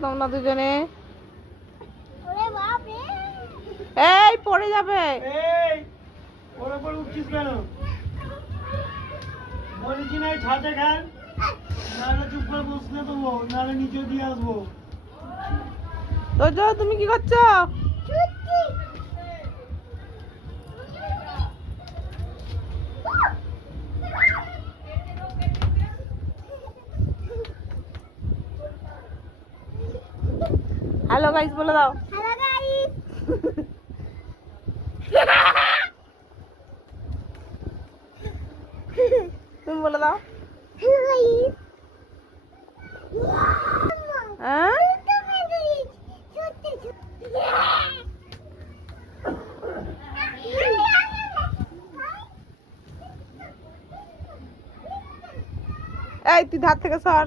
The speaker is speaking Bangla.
তোমরা দুজনে এই পড়ে যাবে। এই ওর উপর উঠছিস কেন? বলেছি না ছাদে খেল, নাহলে চুপ করে বসলে দেবো, নাহলে নিচে দিয়ে আসবো। তো তুমি কি করছো? হ্যালো গাইস বলে দাও। Hello guys. তুমি বলে দাও। Hello guys. হ্যাঁ এই তুই ধার থেকে সর।